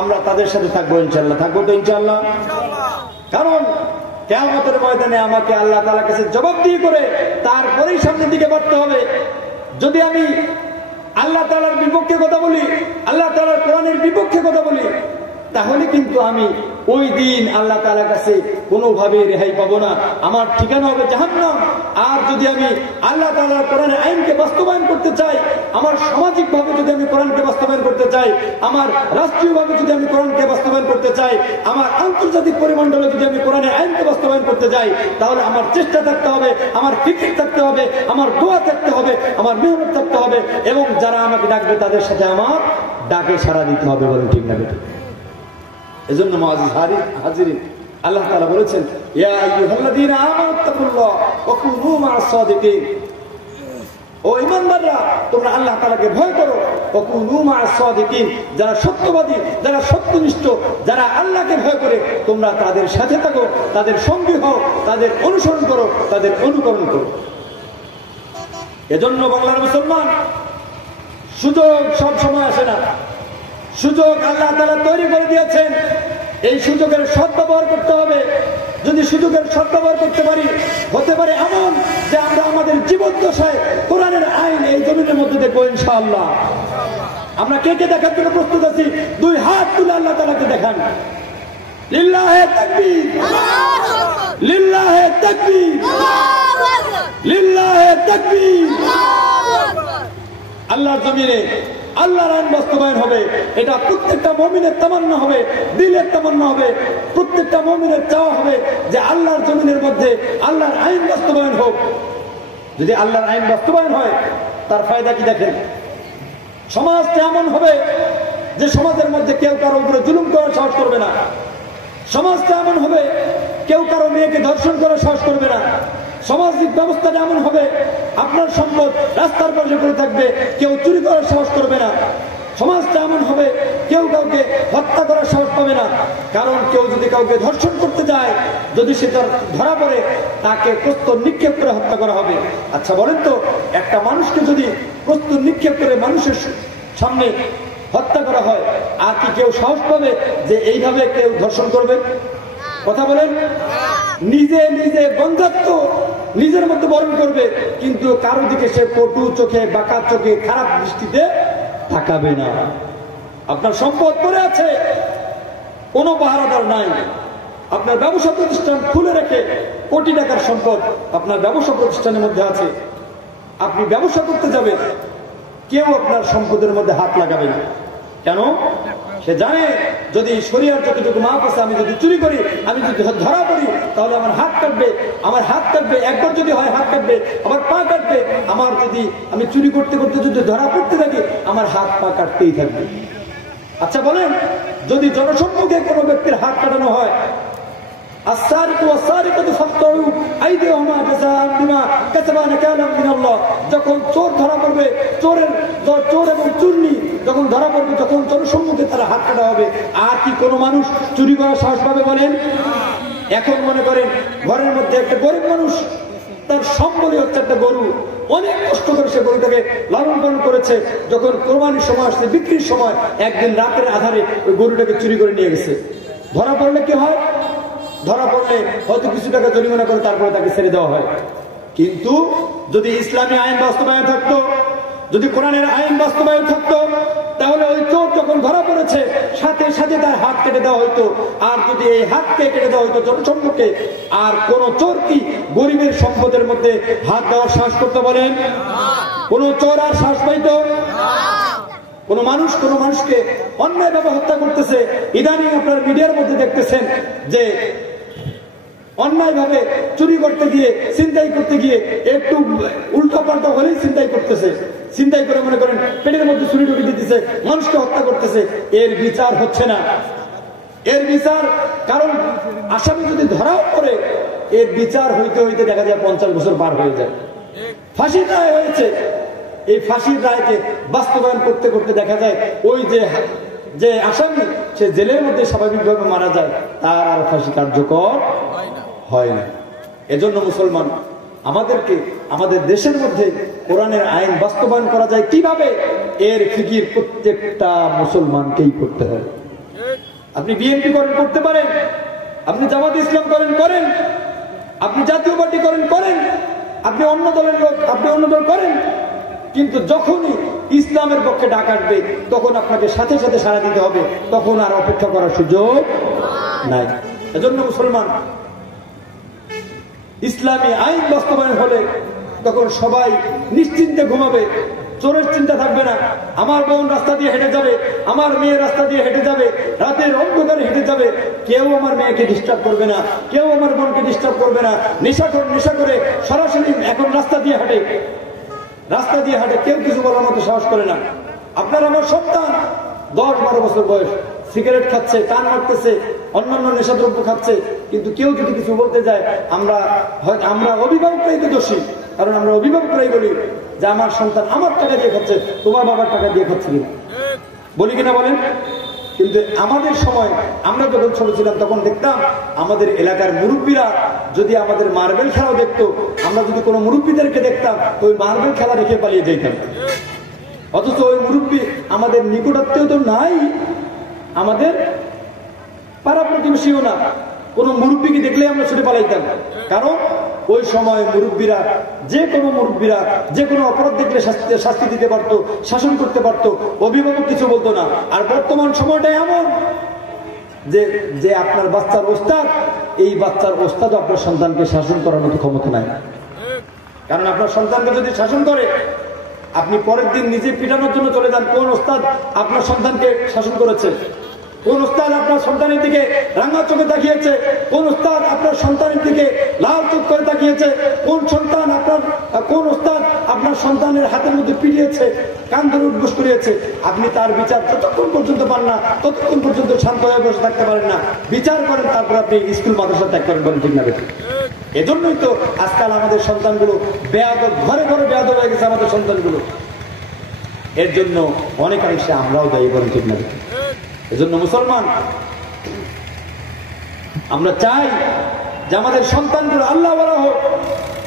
আমরা তাদের সাথে থাকবো ইনশাআল্লাহ। থাকবো তো ইনশাআল্লাহ? কারণ কিয়ামতের ময়দানে আমাকে আল্লাহ তাআলার কাছে জবাবদিহি করে তারপরেই সামনের দিকে বাড়তে হবে। যদি আমি আল্লাহ তাআলার বিপক্ষে কথা বলি, আল্লাহ তাআলার কোরআনের বিপক্ষে কথা বলি, তাহলে কিন্তু আমি ওই দিন আল্লাহ তাআলার কাছে কোনোভাবে রেহাই পাবো না, আমার ঠিকানা হবে জাহান্নাম। আর যদি আমি আল্লাহ তাআলার কোরআনের আইনকে বাস্তবায়ন করতে চাই, আমার সামাজিকভাবে যদি আমি কোরআনকে বাস্তবায়ন করতে চাই, আমার রাষ্ট্রীয়ভাবে যদি আমি কোরআনকে বাস্তবায়ন করতে চাই, আমার আন্তর্জাতিক পরিমণ্ডলে যদি আমি কোরআনের আইনকে বাস্তবায়ন করতে চাই, তাহলে আমার চেষ্টা থাকতে হবে, আমার ফিকির থাকতে হবে, আমার দোয়া থাকতে হবে, আমার মেহনত থাকতে হবে, এবং যারা আমাকে ডাকবে তাদের সাথে আমার ডাকে সাড়া দিতে হবে। বলেন ঠিক না বেঠিক? এজন্য মুআজ্জিজ হাজিরিন, আল্লাহ তাআলা বলেছেন, ইয়া আইয়ুহাল্লাযীনা আমানুত্তাকুল্লাহ ওয়া কুনু মা'আস সাদিকিন। ও ঈমানদাররা, তোমরা আল্লাহ তাআলাকে ভয় করো, ওয়া কুনু মা'আস সাদিকিন। যারা সত্যবাদী, যারা সত্যনিষ্ঠ, যারা আল্লাহকে ভয় করে, তোমরা তাদের সাথে থাকো, তাদের সঙ্গী হও, তাদের অনুসরণ করো, তাদের অনুকরণ করো। এজন্য বাংলার মুসলমান, সুযোগ সব সময় আসে না। সুযোগ আল্লাহ তাআলা তৈরি করে দিয়েছেন, এই সুযোগের সদ্ব্যবহার করতে হবে। যদি সুযোগের সদ্ব্যবহার করতে পারি, হতে পারে এমন যে আমরা আমাদের জীবদ্দশায় কোরআনের আইন এই জমিনের মধ্যে দেখবো ইনশাআল্লাহ। আমরা কে কে দেখার জন্য প্রস্তুত আছি? 2 হাত তুলে আল্লাহ তাআলাকে দেখান। লিল্লাহে তাকবীর, লিল্লাহে তাকবীর, লিল্লাহে তাকবীর। আল্লাহর জমিনে আল্লাহর আইন বাস্তবায়ন হবে, এটা প্রত্যেকটা মুমিনের তামান্না হবে, দিলের তামান্না হবে, প্রত্যেকটা মুমিনের চাওয়া হবে যে আল্লাহর জমিনের মধ্যে আল্লাহর আইন বাস্তবায়ন হোক। যদি আল্লাহর আইন বাস্তবায়ন হয়, তার ফায়দা কি দেখেন? সমাজটা এমন হবে যে সমাজের মধ্যে কেউ কারো উপরে জুলুম করার সাহস করবে না। সমাজটা এমন হবে কেউ কারো মেয়েকে ধর্ষণ করার সাহস করবে না। সামাজিক ব্যবস্থাটা এমন হবে আপনার সম্পদ রাস্তার পাশে পড়ে থাকবে, কেউ চুরি করার সাহস করবে না। সমাজটা এমন হবে কেউ কাউকে হত্যা করার সাহস পাবে না। কারণ কেউ যদি কাউকে ধর্ষণ করতে যায়, যদি সে তার ধরা পড়ে, তাকে প্রস্তর নিক্ষেপ করে হত্যা করা হবে। আচ্ছা বলেন তো, একটা মানুষকে যদি প্রস্তর নিক্ষেপ করে মানুষের সামনে হত্যা করা হয়, আর কি কেউ সাহস পাবে যে এইভাবে কেউ ধর্ষণ করবে? কথা বলেন। নিজে নিজে বন্ধাত্ম নিজের মধ্যে বরণ করবে, কিন্তু কারো দিকে সে কটু চোখে, বাঁকা চোখে, খারাপ দৃষ্টিতে তাকাবে না। আপনার সম্পদ পড়ে আছে, কোনো পাহারাদার নাই। আপনার ব্যবসা প্রতিষ্ঠান খুলে রেখে কোটি টাকার সম্পদ আপনার ব্যবসা প্রতিষ্ঠানের মধ্যে আছে, আপনি ব্যবসা করতে যাবেন, কেউ আপনার সম্পদের মধ্যে হাত লাগাবে না। কেন? সে জানে যদি শরীয়ত যতটুকু মাপ আছে, আমি যদি চুরি করি, আমি যদি ধরা পড়ি, তাহলে আমার হাত কাটবে, আমার হাত কাটবে, একবার যদি হয় হাত কাটবে, আমার পা কাটবে। আমার যদি আমি চুরি করতে করতে যদি ধরা পড়তে থাকি, আমার হাত পা কাটতেই থাকবে। আচ্ছা বলেন, যদি জনসম্মুখে কোনো ব্যক্তির হাত কাটানো হয়, যখন চোর ধরা পড়বে, চোর এবং চুরনি যখন ধরা পড়বে, যখন জনসম্মুখে তারা হাত কাটা হবে, আর কি কোনো মানুষ চুরি করার সাহস পাবে? বলেন এখন মনে করেন ঘরের মধ্যে একটা গরিব মানুষ, তার সম্বলই হচ্ছে একটা গরু, অনেক কষ্ট করে সে গরুটাকে লালন পালন করেছে। যখন কোরবানির সময় আসছে, বিক্রির সময় একদিন রাতের আধারে ওই গরুটাকে চুরি করে নিয়ে গেছে। ধরা পড়লে কি হয়? ধরা পড়লে হয়তো কিছু টাকা জরিমানা করে তারপরে তাকে ছেড়ে দেওয়া হয়। কিন্তু যদি ইসলামী আইন বাস্তবায়ন থাকতো, যদি কোরআনের আইন বাস্তবায়ন থাকতো, তাহলে ওই চোর যখন ধরা পড়েছে সাথে সাথে তার হাত কেটে দেওয়া হইতো। আর যদি এই হাতকে কেটে দেওয়া হইতো জনসম্মুখে, আর কোন চোর কি গরিবের সম্পদের মধ্যে হাত দেওয়ার সাহস করতে বলেন? কোন চোর আর সাহস পাইতো? কোন মানুষকে অন্যায় ভাবে হত্যা করতেছে। ইদানিং আপনার মিডিয়ার মধ্যে দেখতেছেন যে অন্যায় ভাবে চুরি করতে গিয়ে, ছিনতাই করতে গিয়ে একটু উল্টা পাল্টা হলেই ছিনতাই করতেছে। ছিনতাই করে মনে করেন পেটের মধ্যে ছুরি ঢুকে দিতেছে, মানুষকে হত্যা করতেছে। এর বিচার হচ্ছে না। এর বিচার, কারণ আসামি যদি ধরাও পড়ে, এর বিচার হইতে হইতে দেখা যায় 50 বছর পার হয়ে যায়। ফাঁসির রায় হয়েছে, এই ফাঁসির রায়কে বাস্তবায়ন করতে করতে দেখা যায় ওই যে আসামি সে জেলের মধ্যে স্বাভাবিকভাবে মারা যায়, তার আর ফাঁসি কার্যকর হয় না। এজন্য মুসলমান, আমাদেরকে আমাদের দেশের মধ্যে কোরআনের আইন বাস্তবায়ন করা যায় কিভাবে, এর ফিকির প্রত্যেকটা মুসলমানকেই করতে হবে। আপনি বিএনপি করতে পারেন, আপনি জামাত ইসলাম করেন, আপনি জাতীয় পার্টি করেন, আপনি অন্য দলের লোক, আপনি অন্য দল করেন, কিন্তু যখনই ইসলামের পক্ষে ডাক আসবে তখন আপনাকে সাথে সাথে সাড়া দিতে হবে, তখন আর অপেক্ষা করার সুযোগ নাই। এজন্য মুসলমান, ইসলামী আইন বাস্তবায়ন হলে তখন সবাই নিশ্চিন্তে ঘুমাবে, চোরের চিন্তা থাকবে না। আমার বোন রাস্তা দিয়ে হেঁটে যাবে, আমার মেয়ে রাস্তা দিয়ে হেঁটে যাবে, রাতের অন্ধকারে হেঁটে যাবে, কেউ আমার মেয়েকে ডিস্টার্ব করবে না, কেউ আমার বোনকে ডিস্টার্ব করবে না। নেশা করে সরাসরি এখন রাস্তা দিয়ে হাঁটে, কেউ কিছু বলার মতো সাহস করে না। আপনার আমার সন্তান 10-12 বছর বয়স, সিগারেট খাচ্ছে, টান মারতেছে, অন্যান্য নেশাদ্রব্য খাচ্ছে, কিন্তু কেউ যদি কিছু বলতে যায়, আমরা অভিভাবকরাই তো দোষী। কারণ আমরা অভিভাবকরাই বলি যে আমার সন্তান আমার টাকা দিয়ে খাচ্ছে, তোমার বাবার টাকা দিয়ে খাচ্ছে কিনা, বলি কিনা বলেন? কিন্তু আমাদের সময়, আমরা যখন ছোট ছিলাম তখন দেখতাম আমাদের এলাকার মুরব্বীরা যদি আমাদের মার্বেল খেলাও দেখতো, আমরা যদি কোনো মুরব্বীদেরকে দেখতাম ওই মার্বেল খেলা রেখে পালিয়ে যেতাম। অথচ ওই মুরব্বী আমাদের নিকটাত্মীয় তো নাই, আমাদের পাড়া প্রতিবেশীও না। কোন মুরব্বীকে দেখলে আমরা ছুটে পালাইতাম, কারণ ওই সময় মুরব্বীরা, যে কোনো অপরাধ দেখলে শাস্তি দিতে পারতো, শাসন করতে পারতো, অভিভাবক কিছু বলতো না। আর বর্তমান সময়টা এমন যে আপনার বাচ্চার ওস্তাদ, এই বাচ্চার ওস্তাদ আপনার সন্তানকে শাসন করার মতো ক্ষমতা নাই। কারণ আপনার সন্তানকে যদি শাসন করে, আপনি পরের দিন নিজে পিটানোর জন্য চলে যান, কোন ওস্তাদ আপনার সন্তানকে শাসন করেছে, কোন উস্তাদ আপনার সন্তানের দিকে রাঙা চোখে তাকিয়েছে, কোন উস্তাদ আপনার সন্তানের দিকে লাল চোখ করে তাকিয়েছে, কোন উস্তাদ আপনার সন্তানের হাতের মধ্যে পিটিয়েছে, কান ধরে উদ্ঘোষ করিয়েছে। আপনি তার বিচার যতক্ষণ পর্যন্ত পান না, ততক্ষণ পর্যন্ত শান্ত হয়ে বসে থাকতে পারেন না। বিচার করেন, তারপর আপনি স্কুল মাদ্রাসা ত্যাগ করেন, বলেন ঠিক না বেশি? এজন্যই তো আজকাল আমাদের সন্তানগুলো বেয়াদব, ঘরে ঘরে বেয়াদব হয়ে গেছে আমাদের সন্তানগুলো। এর জন্য অনেকাংশে আমরাও দায়ী, বলেন ঠিক না বেশি? এজন্য মুসলমান, আমরা চাই যে আমাদের সন্তানগুলো আল্লাহওয়ালা হোক,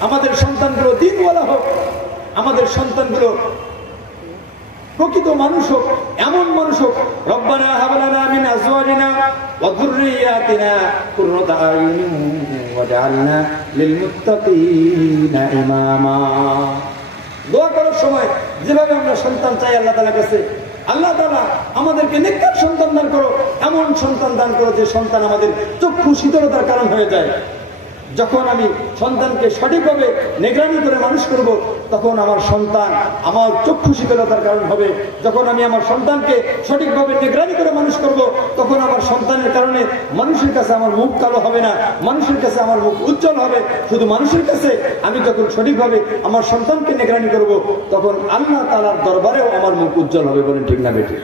আমাদের সন্তানগুলো দ্বীনওয়ালা হোক, আমাদের সন্তানগুলো প্রকৃত মানুষ হোক, এমন মানুষ হোক। রব্বানা হাব লানা মিন আজওয়াজিনা ওয়া যুররিয়াতিনা কুররাতা আয়ুনিন ওয়াজআলনা লিল মুত্তাকিনা ইমামা। দোয়া করার সময় যেভাবে আমরা সন্তান চাই আল্লাহ তাআলার কাছে, আল্লাহ তাআলা আমাদেরকে নেককার সন্তান দান করো, এমন সন্তান দান করো যে সন্তান আমাদের চক্ষু শীতলতার কারণ হয়ে যায়। যখন আমি সন্তানকে সঠিকভাবে নিগরানি করে মানুষ করব, তখন আমার সন্তান আমার চক্ষু শীতলতার কারণ হবে। যখন আমি আমার সন্তানকে সঠিকভাবে নিগরানি করে মানুষ করব, তখন আমার সন্তানের কারণে মানুষের কাছে আমার মুখ কালো হবে না, মানুষের কাছে আমার মুখ উজ্জ্বল হবে। শুধু মানুষের কাছে আমি যখন সঠিকভাবে আমার সন্তানকে নিগরানি করব, তখন আল্লাহ তাআলার দরবারেও আমার মুখ উজ্জ্বল হবে, বলেন ঠিক না বেটি?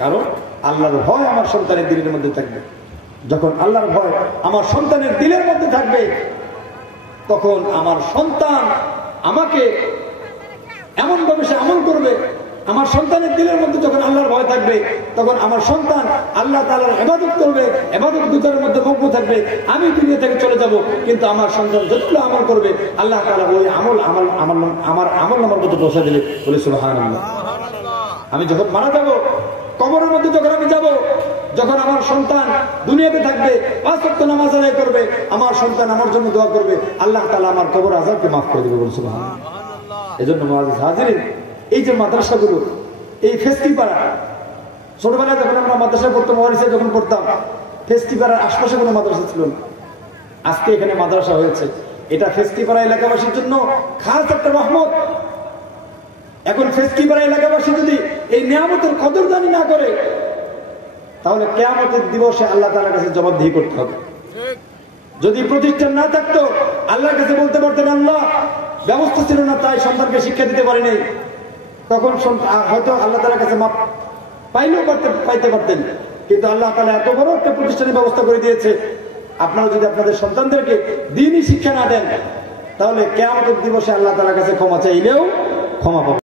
কারণ আল্লাহর ভয় আমার সন্তানের দিলের মধ্যে থাকবে। যখন আল্লাহর ভয় আমার সন্তানের দিলের মধ্যে থাকবে, তখন আমার সন্তান আমাকে এমন ভাবে সে আমল করবে আমার সন্তানের দিলের মধ্যে যখন আল্লাহর ভয় থাকবে, তখন আমার সন্তান আল্লাহ তাআলার ইবাদত করবে, ইবাদত গুজারের মধ্যে মগ্ন থাকবে। আমি দুনিয়া থেকে চলে যাব, কিন্তু আমার সন্তান যতগুলো আমল করবে আল্লাহ তাআলা ওই আমার আমল নামার মধ্যে বসে দিলে। বলে সুবহানাল্লাহ। আমি যখন মারা যাব, কবরের মধ্যে যখন আমি যাব, যখন আমার সন্তান দুনিয়াতে থাকবে, 5 ওয়াক্ত নামাজ আদায় করবে, আমার সন্তান আমার জন্য দোয়া করবে, আল্লাহ তাআলা আমার কবর আযাবকে মাফ করে দেবে। বলে সুবহানাল্লাহ। এজন্য মুআজ্জিজ হাজিরিন, এই যে মাদ্রাসাগুলো, এই ফেস্টিপাড়া, ছোটবেলায় যখন আমরা মাদ্রাসা পড়তাম, ওয়ারিসে যখন পড়তাম, ফেস্টিপাড়ার আশপাশে কোনো মাদ্রাসা ছিল না। আজকে এখানে মাদ্রাসা হয়েছে, এটা ফেস্টিপাড়া এলাকাবাসীর জন্য খাস একটা রহমত। এখন ফেস্টিপাড়া এলাকাবাসী যদি এই নিয়ামতের কদরদানি না করে, তাহলে কিয়ামতের দিবসে আল্লাহ তাআলার কাছে জবাবদিহি করতে হবে। যদি প্রতিষ্ঠান না থাকতো, আল্লাহর কাছে বলতে পারতেন, আল্লাহ ব্যবস্থা ছিল না তাই সন্তানকে শিক্ষা দিতে পারিনি, তখন হয়তো আল্লাহ তাআলার কাছে মাপ পাইতে পারতেন। কিন্তু আল্লাহ তাআলা এত বড় একটা প্রতিষ্ঠানের ব্যবস্থা করে দিয়েছে, আপনারা যদি আপনাদের সন্তানদেরকে দ্বীনি শিক্ষা না দেন, তাহলে কিয়ামতের দিবসে আল্লাহ তাআলার কাছে ক্ষমা চাইলেও ক্ষমা পাবেন।